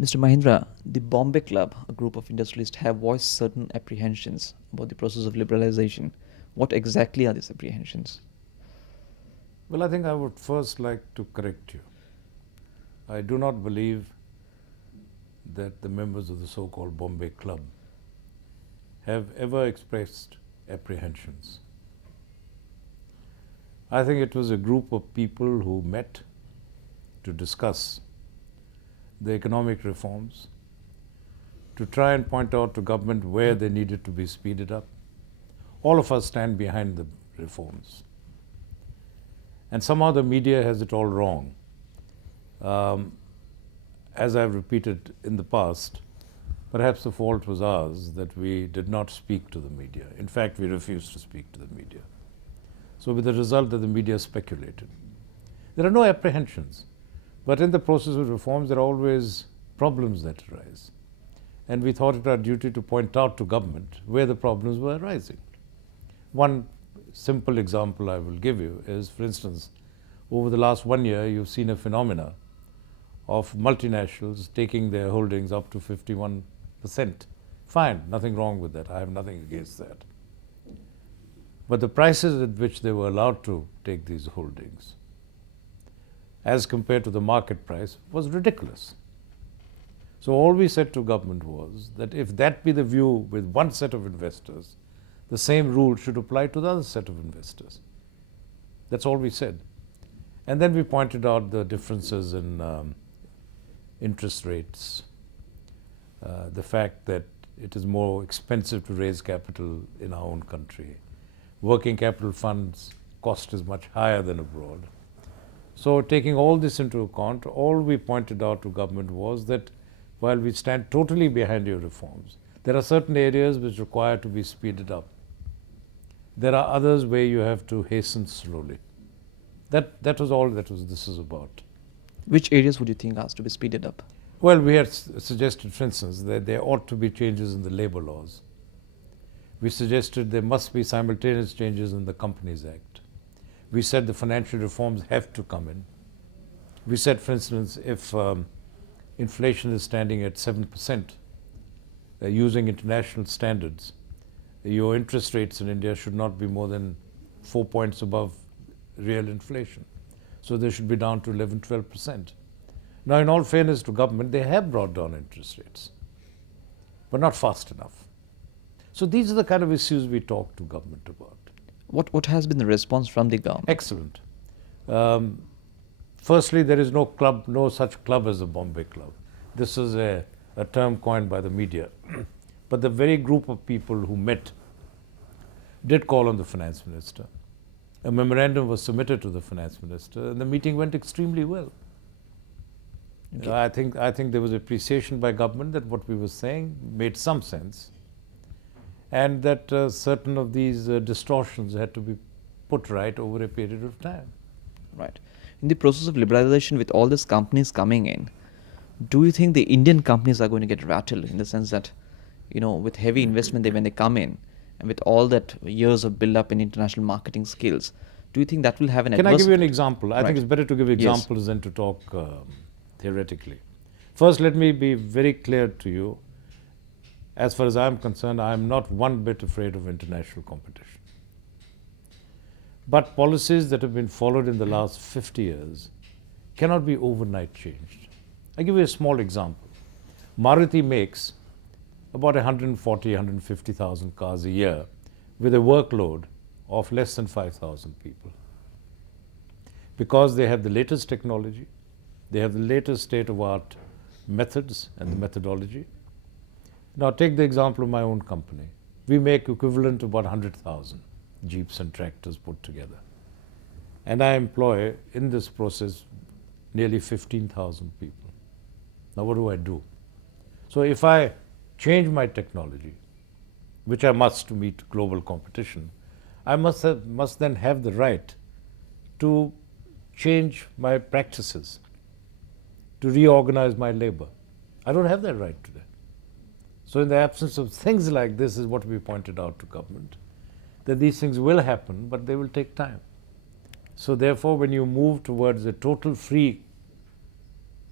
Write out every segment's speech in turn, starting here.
Mr. Mahindra, the Bombay Club, a group of industrialists, have voiced certain apprehensions about the process of liberalization. What exactly are these apprehensions? Well, I think I would first like to correct you. I do not believe that the members of the so-called Bombay Club have ever expressed apprehensions. I think it was a group of people who met to discuss the economic reforms, to try and point out to government where they needed to be speeded up. All of us stand behind the reforms. And somehow the media has it all wrong. As I've repeated in the past, perhaps the fault was ours that we did not speak to the media. In fact, we refused to speak to the media. So with the result that the media speculated. There are no apprehensions. But in the process of reforms, there are always problems that arise. And we thought it our duty to point out to government where the problems were arising. One simple example I will give you is, for instance, over the last 1 year, you've seen a phenomena of multinationals taking their holdings up to 51%. Fine, nothing wrong with that. I have nothing against that. But the prices at which they were allowed to take these holdings, as compared to the market price, was ridiculous. So all we said to government was that if that be the view with one set of investors, the same rule should apply to the other set of investors. That's all we said. And then we pointed out the differences in interest rates, the fact that it is more expensive to raise capital in our own country. Working capital funds cost is much higher than abroad. So taking all this into account, all we pointed out to government was that while we stand totally behind your reforms, there are certain areas which require to be speeded up. There are others where you have to hasten slowly. That was all this is about. Which areas would you think has to be speeded up? Well, we had suggested, for instance, that there ought to be changes in the labor laws. We suggested there must be simultaneous changes in the Companies Act. We said the financial reforms have to come in. We said, for instance, if inflation is standing at 7%, using international standards, your interest rates in India should not be more than 4 points above real inflation. So they should be down to 11–12%. Now, in all fairness to government, they have brought down interest rates, but not fast enough. So these are the kind of issues we talk to government about. What has been the response from the government? Excellent. Firstly, there is no such club as the Bombay Club. This is a term coined by the media. But the very group of people who met did call on the finance minister. A memorandum was submitted to the finance minister, and the meeting went extremely well. Okay. I think there was appreciation by government that what we were saying made some sense, and that certain of these distortions had to be put right over a period of time. Right. In the process of liberalization, with all these companies coming in, do you think the Indian companies are going to get rattled in the sense that, with heavy investment when they come in, and with all that years of build-up in international marketing skills, do you think that will have an Can I adverse... give you an example? I Right. think it's better to give Yes. examples than to talk theoretically. First, let me be very clear to you. As far as I'm concerned, I'm not one bit afraid of international competition. But policies that have been followed in the last 50 years cannot be overnight changed. I'll give you a small example. Maruti makes about 140, 150,000 cars a year with a workload of less than 5,000 people. Because they have the latest technology, they have the latest state-of-art methods and the methodology. Now take the example of my own company. We make equivalent to about 100,000 jeeps and tractors put together. And I employ in this process nearly 15,000 people. Now what do I do? So if I change my technology, which I must to meet global competition, I must then have the right to change my practices, to reorganize my labor. I don't have that right today. So in the absence of things like this is what we pointed out to government, that these things will happen, but they will take time. So therefore, when you move towards a total free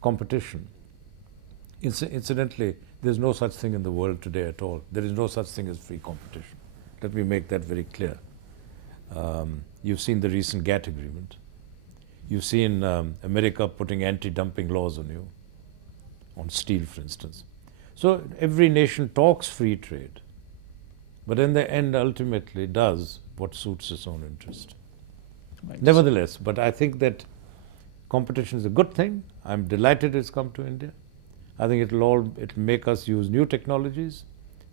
competition, Incidentally, there's no such thing in the world today at all. There is no such thing as free competition. Let me make that very clear. You've seen the recent GATT agreement. You've seen America putting anti-dumping laws on you, on steel, for instance. So every nation talks free trade, but in the end, ultimately does what suits its own interest. Right. Nevertheless, but I think that competition is a good thing. I'm delighted it's come to India. I think it'll make us use new technologies,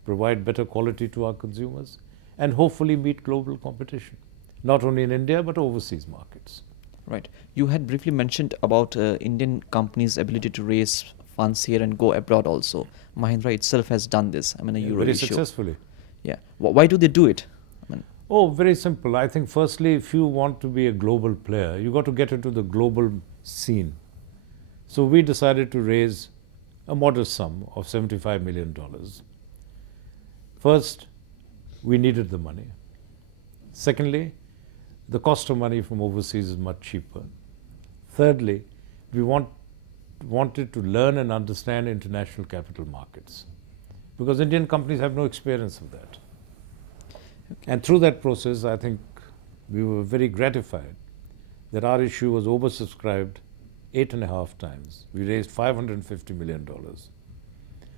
provide better quality to our consumers, and hopefully meet global competition, not only in India but overseas markets. Right. You had briefly mentioned about Indian companies' ability to raise funds here and go abroad also. Mahindra itself has done this. I mean, a Euro Very issue. successfully. Yeah. Why do they do it? I mean, Oh, very simple. I think firstly, if you want to be a global player, you got to get into the global scene. So we decided to raise a modest sum of $75 million. First, we needed the money. Secondly, the cost of money from overseas is much cheaper. Thirdly, we wanted to learn and understand international capital markets, because Indian companies have no experience of that. And through that process, I think we were very gratified that our issue was oversubscribed 8.5 times. We raised $550 million.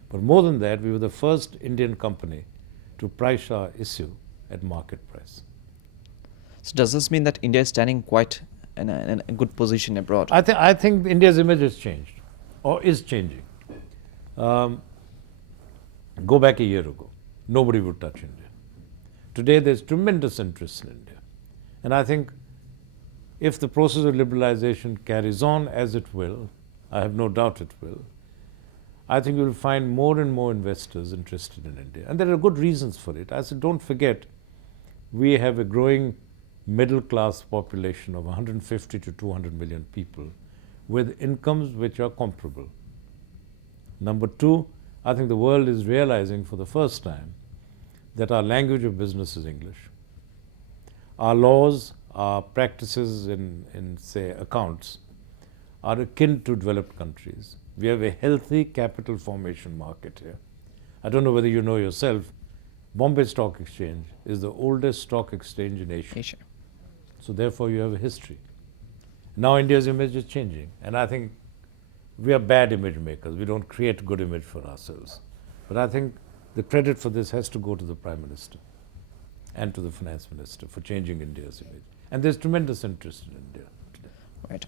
But more than that, we were the first Indian company to price our issue at market price. so does this mean that India is standing quite in a good position abroad? I think India's image has changed, or is changing. Go back a year ago, nobody would touch India. Today, there's tremendous interest in India. And I think if the process of liberalization carries on as it will, I have no doubt it will, I think you'll find more and more investors interested in India. And there are good reasons for it. I said, don't forget, we have a growing middle class population of 150 to 200 million people with incomes which are comparable. Number two, I think the world is realizing for the first time that our language of business is English. Our laws, our practices in say, accounts are akin to developed countries. We have a healthy capital formation market here. I don't know whether you know yourself, Bombay Stock Exchange is the oldest stock exchange in Asia. So therefore you have a history. Now India's image is changing, and I think we are bad image makers. We don't create good image for ourselves. But I think the credit for this has to go to the Prime Minister and to the Finance Minister for changing India's image. And there's tremendous interest in India today. Right.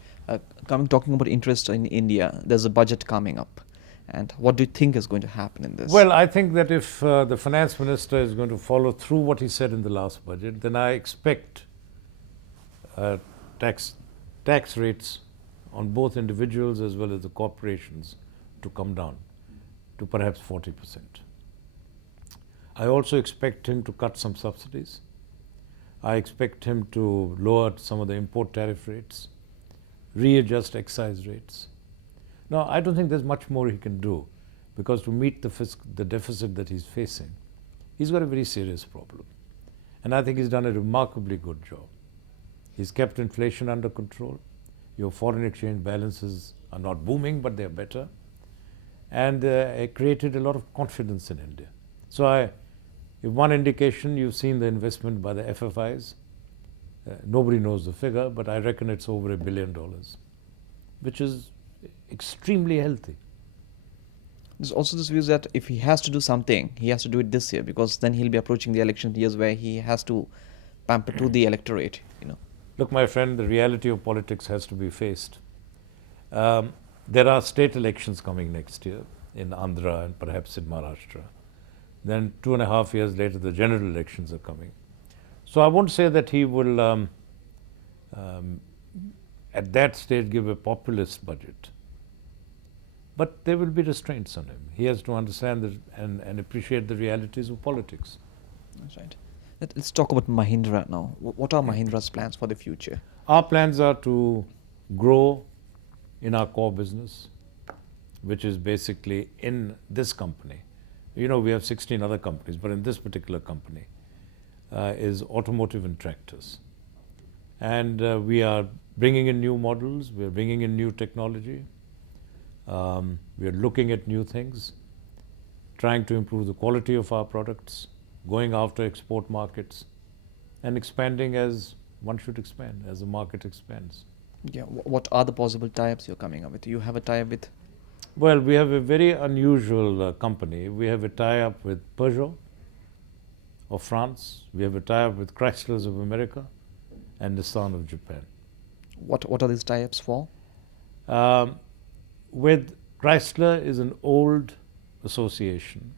Talking about interest in India, there's a budget coming up. And what do you think is going to happen in this? Well, I think that if the Finance Minister is going to follow through what he said in the last budget, then I expect tax rates on both individuals as well as the corporations to come down to perhaps 40%. I also expect him to cut some subsidies. I expect him to lower some of the import tariff rates, readjust excise rates. Now, I don't think there's much more he can do, because to meet the deficit that he's facing, he's got a very serious problem. And I think he's done a remarkably good job. He's kept inflation under control. Your foreign exchange balances are not booming, but they're better. And created a lot of confidence in India. So if one indication, you've seen the investment by the FFIs. Nobody knows the figure, but I reckon it's over $1 billion, which is extremely healthy. There's also this view that if he has to do something, he has to do it this year, because then he'll be approaching the election years where he has to pamper to the electorate, Look, my friend, the reality of politics has to be faced. There are state elections coming next year in Andhra and perhaps in Maharashtra. Then 2.5 years later, the general elections are coming. So I won't say that he will, at that stage, give a populist budget. But there will be restraints on him. He has to understand and appreciate the realities of politics. That's right. Let's talk about Mahindra now. What are Mahindra's plans for the future? Our plans are to grow in our core business, which is basically in this company. We have 16 other companies, but in this particular company is automotive and tractors. And we are bringing in new models, we're bringing in new technology. We are looking at new things, trying to improve the quality of our products, going after export markets, and expanding as one should expand, as the market expands. Yeah. What are the possible tie-ups you're coming up with? You have a tie-up with. Well, we have a very unusual company. We have a tie-up with Peugeot of France. We have a tie-up with Chrysler of America and Nissan of Japan. What are these tie-ups for? With Chrysler is an old association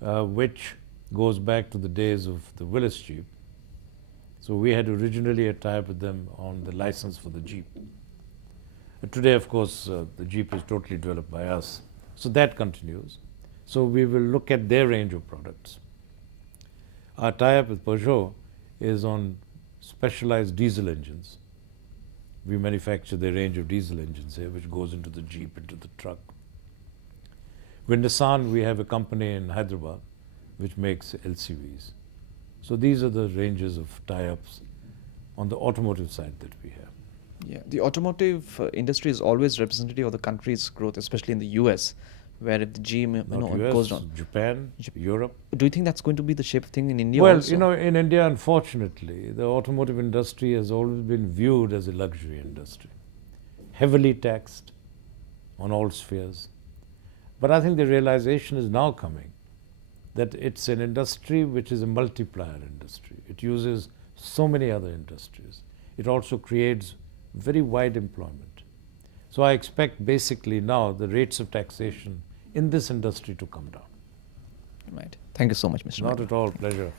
which goes back to the days of the Willys Jeep. So we had originally a tie-up with them on the license for the Jeep. Today, of course, the Jeep is totally developed by us. So that continues. So we will look at their range of products. Our tie-up with Peugeot is on specialized diesel engines. We manufacture their range of diesel engines here, which goes into the Jeep, into the truck. With Nissan, we have a company in Hyderabad which makes LCVs. So these are the ranges of tie-ups on the automotive side that we have. Yeah, the automotive industry is always representative of the country's growth, especially in the US, where if the GM Not US, goes down. Japan, Europe. Do you think that's going to be the shape of thing in India Well, also? you know, in India, unfortunately, the automotive industry has always been viewed as a luxury industry, heavily taxed on all spheres. But I think the realization is now coming that it's an industry which is a multiplier industry. It uses so many other industries. It also creates very wide employment. So I expect basically now the rates of taxation in this industry to come down. Right. Thank you so much, Mr. Not Mahindra. at all, pleasure.